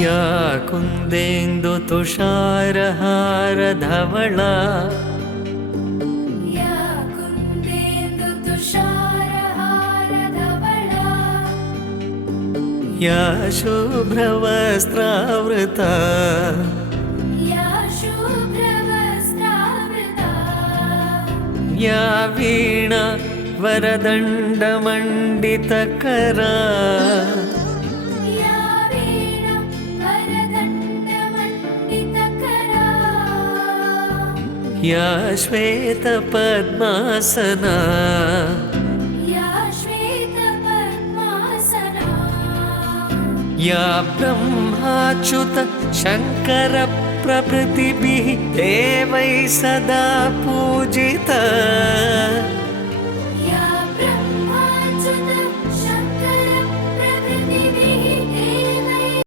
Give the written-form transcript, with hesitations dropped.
या कुन्देन्दु तुषारहार धवला या शुभ्रवस्त्रावृता या वीणा वरदण्डमण्डितकरा या श्वेतपद्मासना या ब्रह्माच्युत शङ्कर प्रभृतिभिः देवैः सदा पूजिता।